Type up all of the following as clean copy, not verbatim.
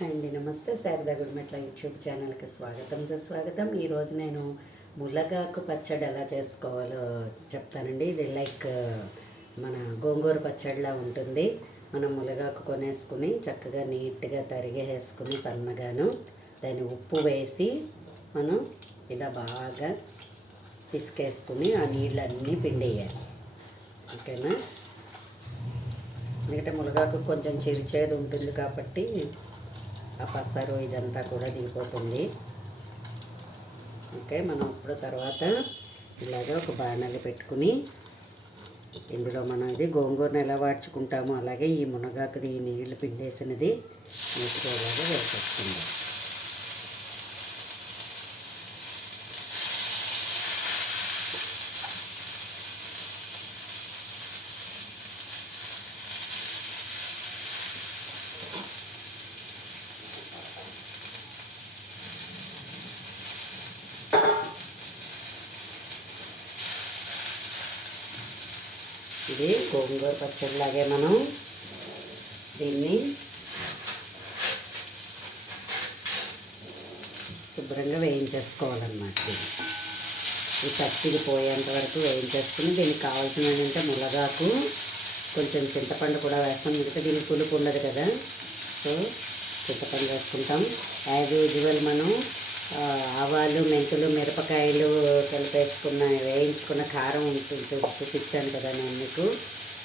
Hi అండి, నమస్తే. Sharada Gudimetla YouTube ఛానల్కి స్వాగతం సుస్వాగతం. ఈరోజు నేను ములగాకు పచ్చడి ఎలా చేసుకోవాలో చెప్తానండి. ఇది మన గోంగూర పచ్చడిలా ఉంటుంది. మనం ములగాకు కొనేసుకుని చక్కగా నీట్గా తరిగేసుకుని సన్నగాను దాన్ని ఉప్పు వేసి మనం ఇలా బాగా పిసికేసుకుని ఆ నీళ్ళన్నీ పిండేయాలి. ఓకేనా? ఎందుకంటే ములగాకు కొంచెం చిరుచేదు ఉంటుంది కాబట్టి ఆ పసరు ఇదంతా కూడా దిగిపోతుంది. ఓకే, మనం ఇప్పుడు తర్వాత ఇలాగ ఒక బాణలి పెట్టుకుని ఇందులో మనం ఇది గోంగూరను ఎలా వాడ్చుకుంటామో అలాగే ఈ మునగాకుది ఈ నీళ్లు పిండేసినది నీటిగా ఇలాగా వేసేస్తుంది. ఇది గోంగూర పచ్చడిలాగే మనం దీన్ని శుభ్రంగా వేయించేసుకోవాలన్నమాట. ఈ పచ్చిది పోయేంత వరకు వేయించేసుకుని దీనికి కావాల్సిన ఏంటంటే ములగాకు, కొంచెం చింతపండు కూడా వేస్తాం. మిగతా దీనికి పులుపు ఉండదు కదా, సో చింతపండు వేసుకుంటాం. యాజ్ యూజువల్ మనం ఆవాలు, మెంతులు, మిరపకాయలు కలిపేసుకున్న వేయించుకున్న కారం ఉంటుంది, చూపించాను కదా నేను మీకు.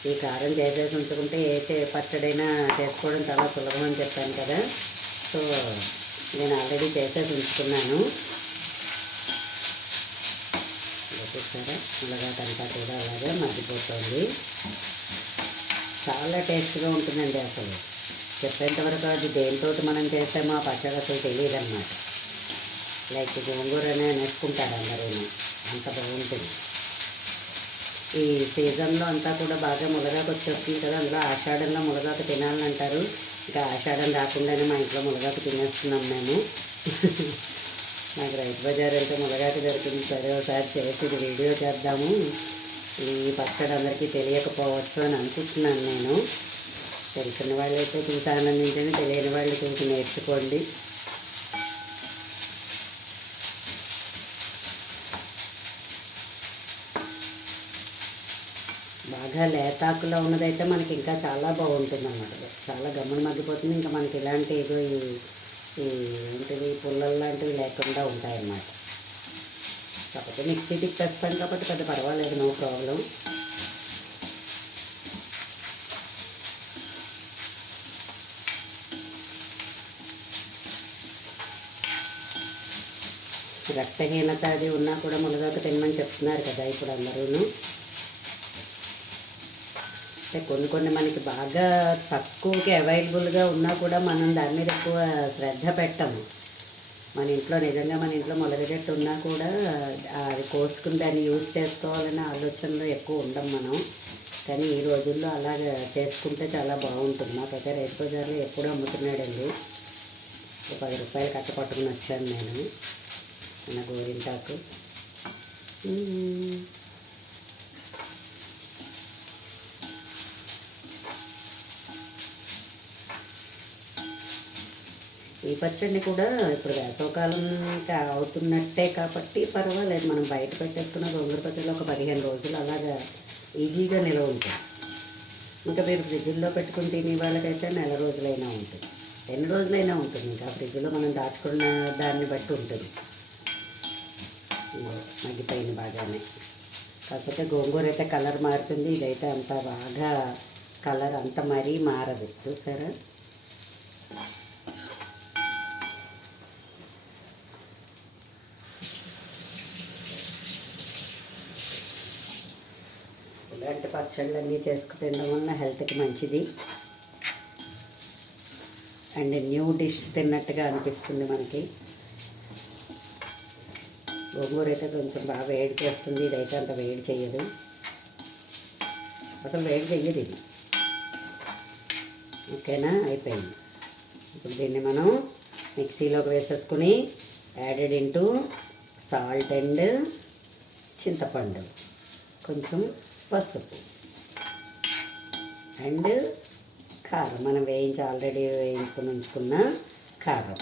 ఈ కారం చేసేసి ఉంచుకుంటే ఏ పచ్చడైనా చేసుకోవడం చాలా సులభం అని చెప్పాను కదా. సో నేను ఆల్రెడీ చేసేసి ఉంచుకున్నాను. చూసారా, ములగాకంతా కూడా అలాగే మగ్గిపోతుంది. చాలా టేస్ట్గా ఉంటుందండి. అసలు చెప్పేంతవరకు అది దేనితో మనం చేసామో ఆ పచ్చడి అసలు తెలియదు అన్నమాట. లైక్ గోంగూరనే నేర్చుకుంటారు అందరూ, అంత బాగుంటుంది. ఈ సీజన్లో అంతా కూడా బాగా ములగాకు వచ్చేస్తుంది కదా, అందులో ఆషాఢంలో ములగాకు తినాలని అంటారు. ఇంకా ఆషాఢం రాకుండానే మా ఇంట్లో ములగాకు తినేస్తున్నాం మేము. నాకు రైతు బజార్ అంటే ములగాకు దొరికింది, సరే ఒకసారి చేసి ఇది వీడియో చేద్దాము. ఈ పచ్చడి అందరికీ తెలియకపోవచ్చు అని అనుకుంటున్నాను నేను. తెలిసిన వాళ్ళైతే చూసి ఆనందించండి, తెలియని వాళ్ళు చూసి నేర్చుకోండి. బాగా లేతాకులో ఉన్నదైతే మనకి ఇంకా చాలా బాగుంటుంది అన్నమాట. చాలా గమ్మున మగ్గిపోతుంది. ఇంకా మనకి ఇలాంటి ఏదో ఏంటివి పుల్లలు లాంటివి లేకుండా ఉంటాయన్నమాట. కాకపోతే మిక్సీ తిప్పేస్తాం కాబట్టి పెద్ద పర్వాలేదు, నో ప్రాబ్లం. రక్తహీనత అది ఉన్నా కూడా ములగాకు తినమని చెప్తున్నారు కదా ఇప్పుడు అందరూ. కొన్ని మనకి బాగా తక్కువకి అవైలబుల్గా ఉన్నా కూడా మనం దాని మీద ఎక్కువ శ్రద్ధ పెట్టము. మన ఇంట్లో మొలగ చెట్టు ఉన్నా కూడా అది కోసుకుని దాన్ని యూజ్ చేసుకోవాలనే ఆలోచనలో ఎక్కువ ఉండం మనం. కానీ ఈ రోజుల్లో అలాగ చేసుకుంటే చాలా బాగుంటుంది. నాకైతే రైతు బజార్లో ఎప్పుడూ అమ్ముతున్నాడండి. 10 రూపాయలు కట్ట పట్టుకుని వచ్చాను నేను మన గోరింటాకు. ఈ పచ్చడిని కూడా ఇప్పుడు వేసవకాలం అవుతున్నట్టే కాబట్టి పర్వాలేదు, మనం బయట పెట్టేసుకున్న గోంగూర పచ్చడిలో ఒక 15 రోజులు అలాగా ఈజీగా నిల్వ ఉంటుంది. ఇంకా మీరు ఫ్రిడ్జ్లో పెట్టుకుని తినే వాళ్ళకైతే నెల రోజులైనా ఉంటుంది, 2 రోజులైనా ఉంటుంది. ఇంకా ఫ్రిడ్జ్లో మనం దాచుకున్న దాన్ని బట్టి ఉంటుంది. మగ్గిపోయింది బాగానే. కాకపోతే గోంగూర అయితే కలర్ మారుతుంది, ఇదైతే అంత బాగా కలర్ అంత మరీ మారదు. చూసారా? ఇలాంటి పచ్చళ్ళన్నీ చేసుకు తినడం వల్ల హెల్త్కి మంచిది అండ్ న్యూ డిష్ తిన్నట్టుగా అనిపిస్తుంది మనకి. గోంగూర అయితే కొంచెం బాగా వేడి చేస్తుంది, ఇదైతే అంత వేడి చేయదు, అసలు వేడి చెయ్యదు ఇది. ఓకేనా? అయిపోయింది. ఇప్పుడు దీన్ని మనం మిక్సీలోకి వేసేసుకుని యాడెడ్ ఇంటూ సాల్ట్ అండ్ చింతపండు, కొంచెం పసుపు అండ్ కారం, మనం ఆల్రెడీ వేయించుకుని ఉంచుకున్న కారం.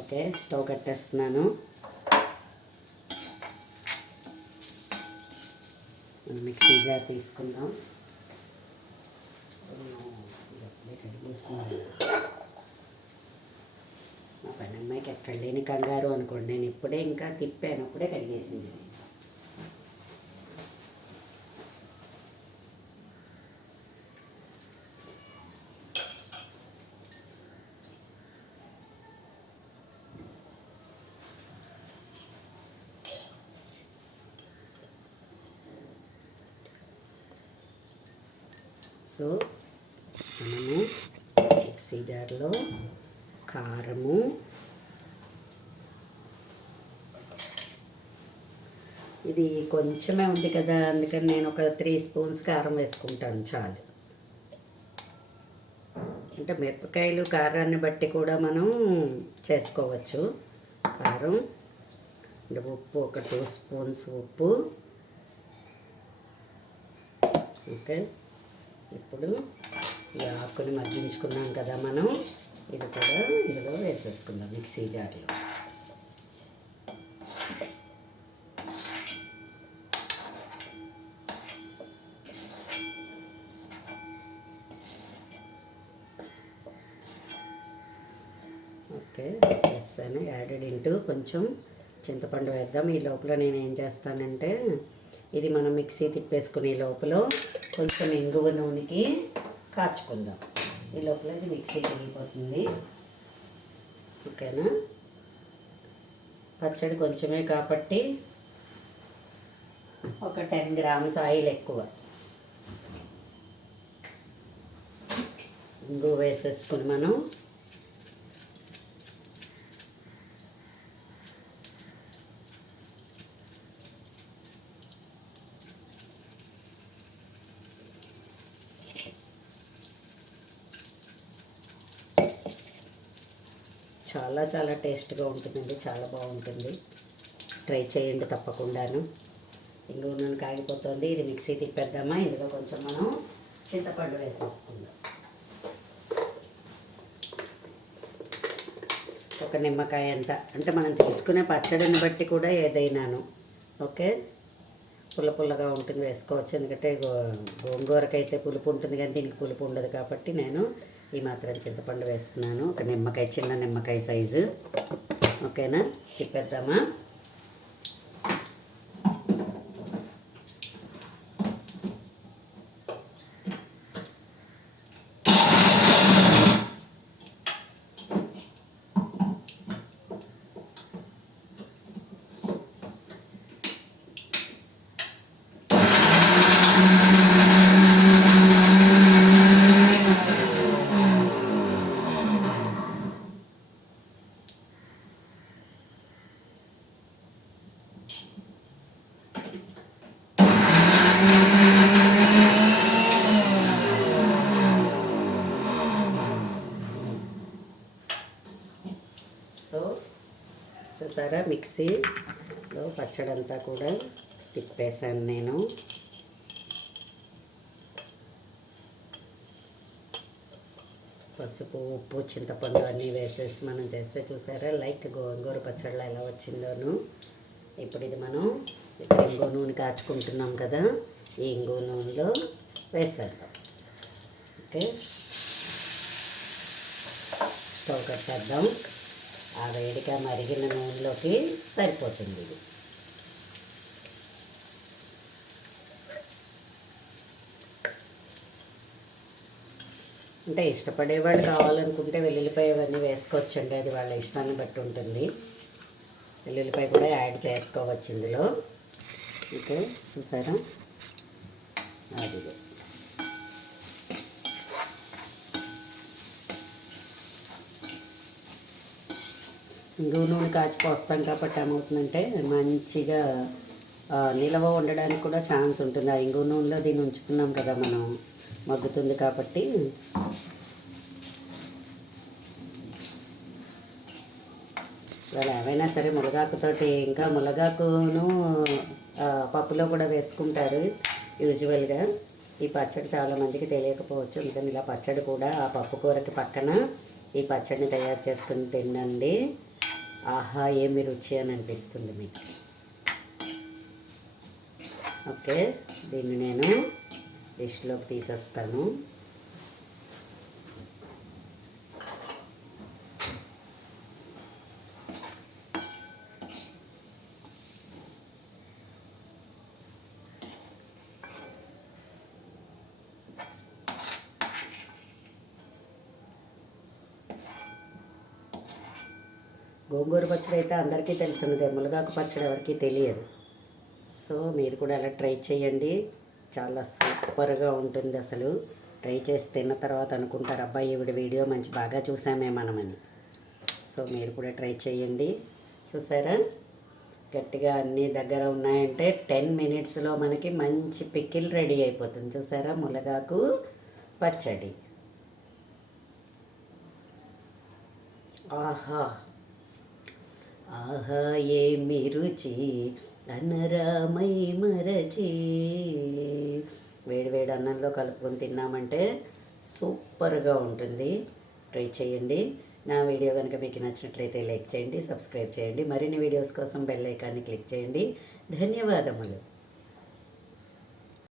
ఓకే, స్టవ్ కట్టేస్తున్నాను. మిక్సీ జార్ తీసుకుందాం. మా పని అమ్మాయికి ఎక్కడ లేని కంగారు అనుకోండి, నేను ఇప్పుడే ఇంకా తిప్పాను, అప్పుడే కడిగేసింది. సో మనము మిక్సీ జార్లో కారము, ఇది కొంచెమే ఉంది కదా, అందుకని నేను ఒక 3 స్పూన్స్ కారం వేసుకుంటాను చాలు. అంటే మిరపకాయలు కారాన్ని బట్టి కూడా మనం చేసుకోవచ్చు. కారం అంటే ఉప్పు ఒక 2 స్పూన్స్ ఉప్పు. ఓకే, ఇప్పుడు ఈ ఆకుని మగ్గించుకున్నాం కదా మనం, ఇది కూడా ఇందులో వేసేసుకుందాం మిక్సీ జార్లో. ఓకే, వేస్తాను. యాడెడ్ ఇంటూ కొంచెం చింతపండు వేద్దాం. ఈ లోపల నేను ఏం చేస్తానంటే, ఇది మనం మిక్సీ తిప్పేసుకునే లోపల కొంచెం ఇంగువ నూనెకి కాచుకుందాం. ఈ లోపల ఇది మిక్సీ తిరిగిపోతుంది. ఓకేనా, పచ్చడి కొంచెమే కాబట్టి ఒక 10 గ్రామ్స్ ఆయిల్ ఎక్కువ ఇంగువ వేసేసుకుని మనం చాలా చాలా టేస్ట్గా ఉంటుందండి, చాలా బాగుంటుంది. ట్రై చేయండి తప్పకుండాను. ఇంగువ నూనె కాగిపోతుంది, ఇది మిక్సీ తిప్పేద్దామా. ఇందులో కొంచెం మనం చింతపండు వేసేసుకుందాం. ఒక నిమ్మకాయ అంత, అంటే మనం తీసుకునే పచ్చడిని బట్టి కూడా ఏదైనాను. ఓకే, పుల్ల పుల్లగా ఉంటుంది, వేసుకోవచ్చు. ఎందుకంటే గోంగూరకైతే పులుపు ఉంటుంది, కానీ దీనికి పులుపు ఉండదు కాబట్టి నేను ఈ మాత్రం చింతపండు వేస్తున్నాను. ఒక నిమ్మకాయ, చిన్న నిమ్మకాయ సైజు. ఓకేనా, తిప్పేద్దామా. సో చూసారా, మిక్సీలో పచ్చడంతా కూడా తిప్పేసాను నేను. పసుపు, ఉప్పు, చింతపండు అన్నీ వేసేసి మనం చేస్తే చూసారా లైక్ గోంగూర పచ్చడిలో ఎలా వచ్చిందోను. ఇప్పుడు ఇది మనం ఇక్కడ ఇంగువ నూనె కాచుకుంటున్నాం కదా, ఈ ఇంగువ నూనెలో వేసేద్దాం. ఓకే, స్టవ్ కట్టేద్దాం. ఆ వేడిగా మరిగిన నూనెలోకి సరిపోతుంది ఇది. అంటే ఇష్టపడేవాళ్ళు కావాలనుకుంటే వెల్లుల్లిపాయ అవన్నీ వేసుకోవచ్చండి, అది వాళ్ళ ఇష్టాన్ని బట్టి ఉంటుంది. వెల్లుల్లిపాయ కూడా యాడ్ చేసుకోవచ్చు ఇందులో. ఓకే, చూసారా, అది ఇంగువ నూనె కాచిపోస్తాం కాబట్టి ఏమవుతుందంటే మంచిగా నిలవ ఉండడానికి కూడా ఛాన్స్ ఉంటుంది. ఆ ఇంగువ నూనెలో దీన్ని ఉంచుకున్నాం కదా మనం, మగ్గుతుంది కాబట్టి. ఇవాళ ఏవైనా సరే మునగాకుతోటి, ఇంకా మునగాకును పప్పులో కూడా వేసుకుంటారు యూజువల్గా. ఈ పచ్చడి చాలామందికి తెలియకపోవచ్చు, అందుకని ఇలా పచ్చడి కూడా ఆ పప్పు కూరకి పక్కన ఈ పచ్చడిని తయారు చేసుకుని తినండి. ఆహా ఏమి రుచి అని అనిపిస్తుంది మీకు. ఓకే, దీన్ని నేను డిష్లోకి తీసేస్తాను. గోంగూర పచ్చడి అయితే అందరికీ తెలిసినదే, మునగాకు పచ్చడి ఎవరికీ తెలియదు. సో మీరు కూడా అలా ట్రై చేయండి, చాలా సూపర్గా ఉంటుంది. అసలు ట్రై చేసి తిన్న తర్వాత అనుకుంటారు, అబ్బాయి ఈవిడ వీడియో మంచి బాగా చూసామే మనమని. సో మీరు కూడా ట్రై చేయండి. చూసారా, గట్టిగా అన్నీ దగ్గర ఉన్నాయంటే 10 మినిట్స్లో మనకి మంచి పికిల్ రెడీ అయిపోతుంది. చూసారా, మునగాకు పచ్చడి. ఆహా ఆహా ఏమి రుచి అనరామై మరచి. వేడి వేడి అన్నంలో కలుపుకొని తిన్నామంటే సూపర్గా ఉంటుంది. ట్రై చేయండి. నా వీడియో కనుక మీకు నచ్చినట్లయితే లైక్ చేయండి, సబ్స్క్రైబ్ చేయండి. మరిన్ని వీడియోస్ కోసం బెల్ ఐకాన్ని క్లిక్ చేయండి. ధన్యవాదములు.